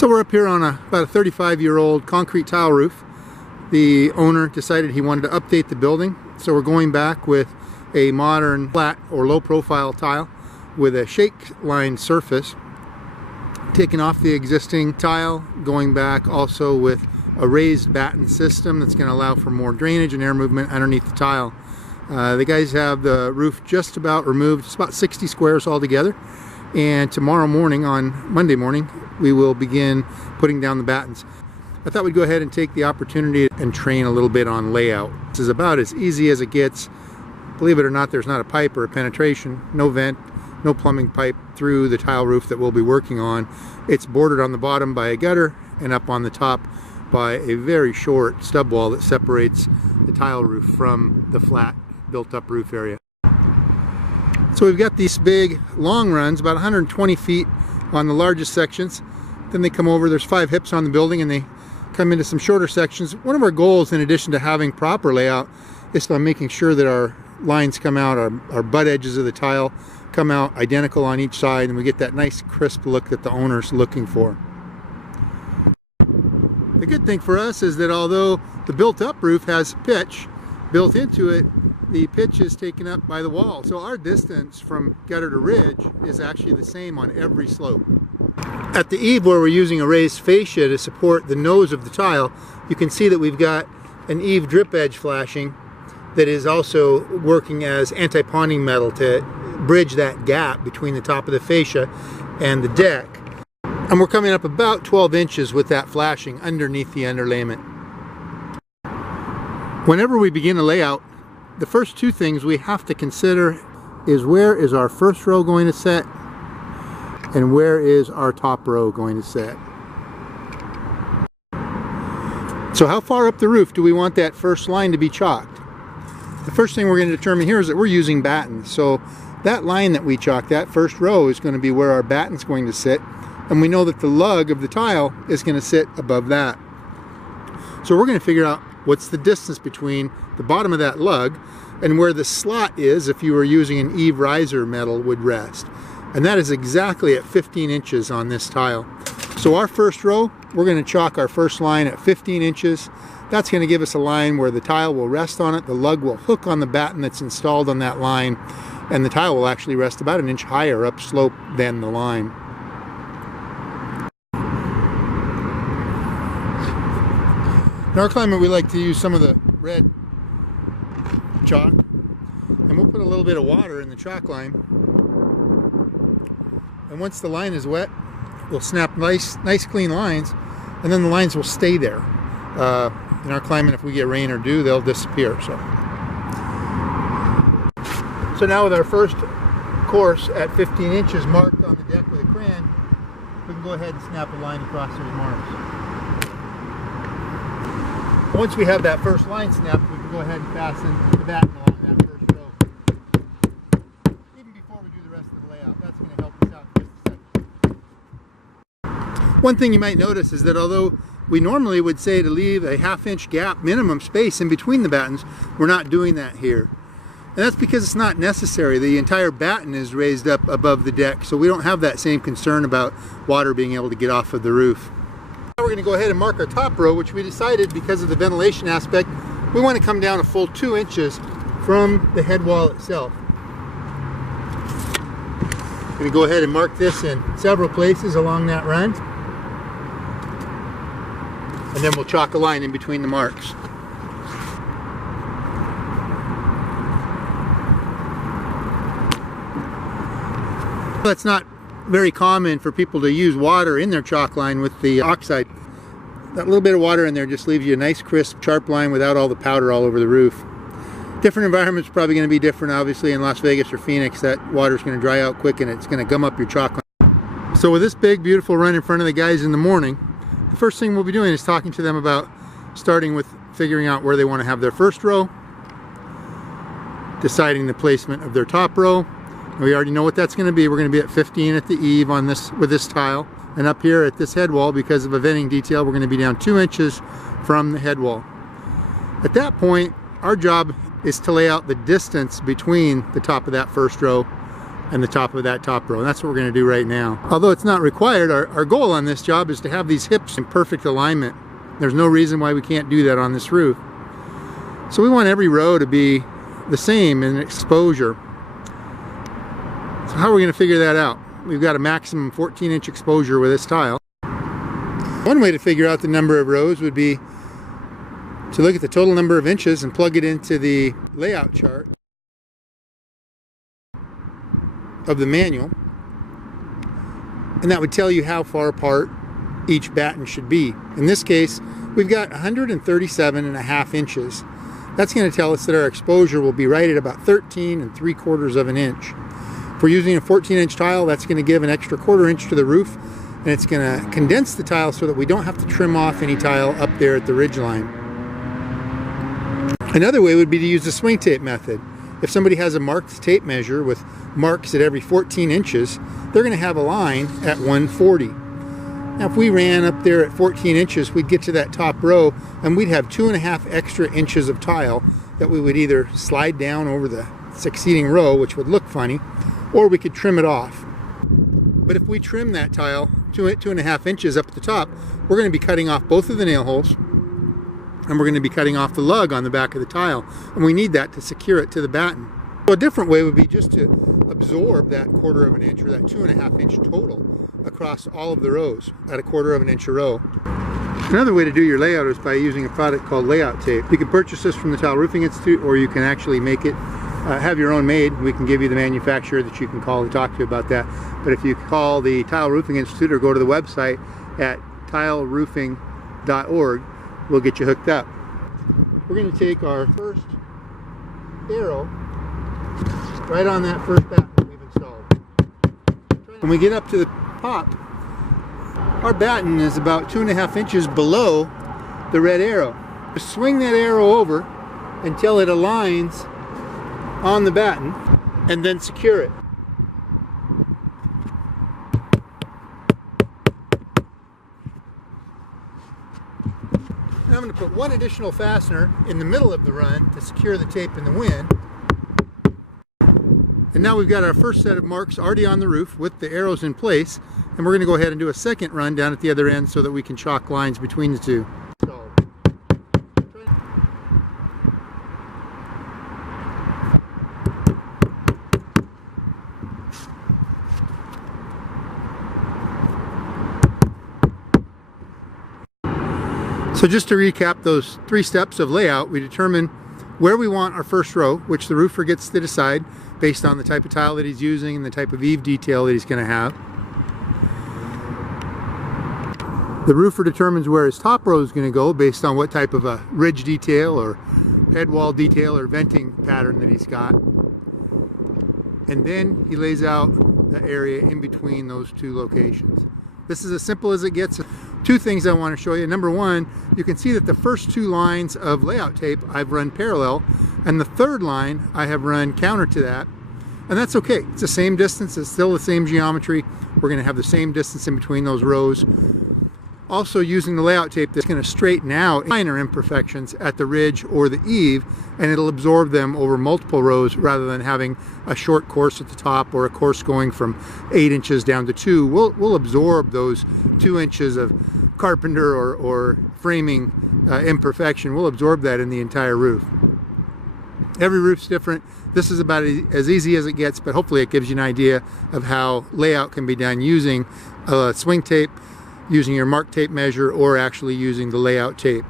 So we're up here on about a 35-year-old concrete tile roof. The owner decided he wanted to update the building, so we're going back with a modern flat or low profile tile with a shake line surface, taking off the existing tile, going back also with a raised batten system that's going to allow for more drainage and air movement underneath the tile. The guys have the roof just about removed. It's about 60 squares altogether, and tomorrow morning, on Monday morning, we will begin putting down the battens. I thought we'd go ahead and take the opportunity and train a little bit on layout. This is about as easy as it gets. Believe it or not, there's not a pipe or a penetration, no vent, no plumbing pipe through the tile roof that we'll be working on. It's bordered on the bottom by a gutter and up on the top by a very short stub wall that separates the tile roof from the flat built up roof area. So we've got these big long runs, about 120 feet on the largest sections. Then they come over, there's 5 hips on the building, and they come into some shorter sections. One of our goals, in addition to having proper layout, is by making sure that our lines come out, our butt edges of the tile come out identical on each side, and we get that nice crisp look that the owner's looking for. The good thing for us is that although the built-up roof has pitch built into it, the pitch is taken up by the wall. So our distance from gutter to ridge is actually the same on every slope. At the eave, where we're using a raised fascia to support the nose of the tile, you can see that we've got an eave drip edge flashing that is also working as anti-ponding metal to bridge that gap between the top of the fascia and the deck. And we're coming up about 12 inches with that flashing underneath the underlayment. Whenever we begin a layout, the first 2 things we have to consider is where is our first row going to set and where is our top row going to set. So how far up the roof do we want that first line to be chalked? The first thing we're going to determine here is that we're using battens. So that line that we chalk, that first row, is going to be where our batten's going to sit, and we know that the lug of the tile is going to sit above that. So we're going to figure out what's the distance between the bottom of that lug and where the slot is if you were using an eave riser metal would rest. And that is exactly at 15 inches on this tile. So our first row, we're going to chalk our first line at 15 inches. That's going to give us a line where the tile will rest on it, the lug will hook on the batten that's installed on that line, and the tile will actually rest about an inch higher upslope than the line. In our climate, we like to use some of the red chalk, and we'll put a little bit of water in the chalk line. And once the line is wet, we'll snap nice clean lines, and then the lines will stay there. In our climate, if we get rain or dew, they'll disappear. So now with our first course at 15 inches marked on the deck with a crayon, we can go ahead and snap a line across those marks. Once we have that first line snapped, we can go ahead and fasten the batten along that first row. Even before we do the rest of the layout, that's going to help us out in just a second. One thing you might notice is that although we normally would say to leave a ½ inch gap minimum space in between the battens, we're not doing that here. And that's because it's not necessary. The entire batten is raised up above the deck, so we don't have that same concern about water being able to get off of the roof. Now we're going to go ahead and mark our top row, which we decided, because of the ventilation aspect, we want to come down a full 2 inches from the head wall itself. I'm going to go ahead and mark this in several places along that run, and then we'll chalk a line in between the marks. That's not very common for people to use water in their chalk line with the oxide. That little bit of water in there just leaves you a nice crisp sharp line without all the powder all over the roof. Different environments are probably going to be different. Obviously in Las Vegas or Phoenix, that water's going to dry out quick and it's going to gum up your chalk line. So with this big beautiful run in front of the guys in the morning, the first thing we'll be doing is talking to them about starting with figuring out where they want to have their first row, deciding the placement of their top row. We already know what that's going to be. We're going to be at 15 at the eave on this with this tile, and up here at this head wall, because of a venting detail, we're going to be down 2 inches from the head wall. At that point, our job is to lay out the distance between the top of that first row and the top of that top row. And that's what we're going to do right now. Although it's not required, our goal on this job is to have these hips in perfect alignment. There's no reason why we can't do that on this roof. So we want every row to be the same in exposure. So how are we going to figure that out? We've got a maximum 14-inch exposure with this tile. One way to figure out the number of rows would be to look at the total number of inches and plug it into the layout chart of the manual, and that would tell you how far apart each batten should be. In this case, we've got 137.5 inches. That's going to tell us that our exposure will be right at about 13 3/4 of an inch. If we're using a 14-inch tile, that's going to give an extra 1/4 inch to the roof, and it's going to condense the tile so that we don't have to trim off any tile up there at the ridge line. Another way would be to use the swing tape method. If somebody has a marked tape measure with marks at every 14 inches, they're going to have a line at 140. Now if we ran up there at 14 inches, we'd get to that top row and we'd have 2.5 extra inches of tile that we would either slide down over the succeeding row, which would look funny, or we could trim it off. But if we trim that tile 2.5 inches up at the top, we're going to be cutting off both of the nail holes, and we're going to be cutting off the lug on the back of the tile, and we need that to secure it to the batten. So a different way would be just to absorb that 1/4 of an inch, or that 2.5 inch total, across all of the rows at a 1/4 of an inch a row. Another way to do your layout is by using a product called layout tape. You can purchase this from the Tile Roofing Institute, or you can actually make it, have your own made. We can give you the manufacturer that you can call and talk to about that. But if you call the Tile Roofing Institute or go to the website at tileroofing.org, we'll get you hooked up. We're going to take our first arrow right on that first batten that we've installed. When we get up to the top, our batten is about 2.5 inches below the red arrow. Just swing that arrow over until it aligns on the batten, and then secure it. Now I'm going to put one additional fastener in the middle of the run to secure the tape in the wind. And now we've got our first set of marks already on the roof with the arrows in place, and we're going to go ahead and do a second run down at the other end so that we can chalk lines between the two. So just to recap those 3 steps of layout, we determine where we want our first row, which the roofer gets to decide based on the type of tile that he's using and the type of eave detail that he's going to have. The roofer determines where his top row is going to go based on what type of a ridge detail or head wall detail or venting pattern that he's got. And then he lays out the area in between those 2 locations. This is as simple as it gets. 2 things I want to show you. Number one, you can see that the first 2 lines of layout tape I've run parallel, and the 3rd line I have run counter to that. And that's okay. It's the same distance, it's still the same geometry. We're going to have the same distance in between those rows. Also using the layout tape that's going to straighten out minor imperfections at the ridge or the eave, and it'll absorb them over multiple rows rather than having a short course at the top or a course going from 8 inches down to 2. We'll absorb those 2 inches of carpenter or framing imperfection. We'll absorb that in the entire roof. Every roof's different. This is about as easy as it gets, but hopefully it gives you an idea of how layout can be done using swing tape, using your mark tape measure, or actually using the layout tape.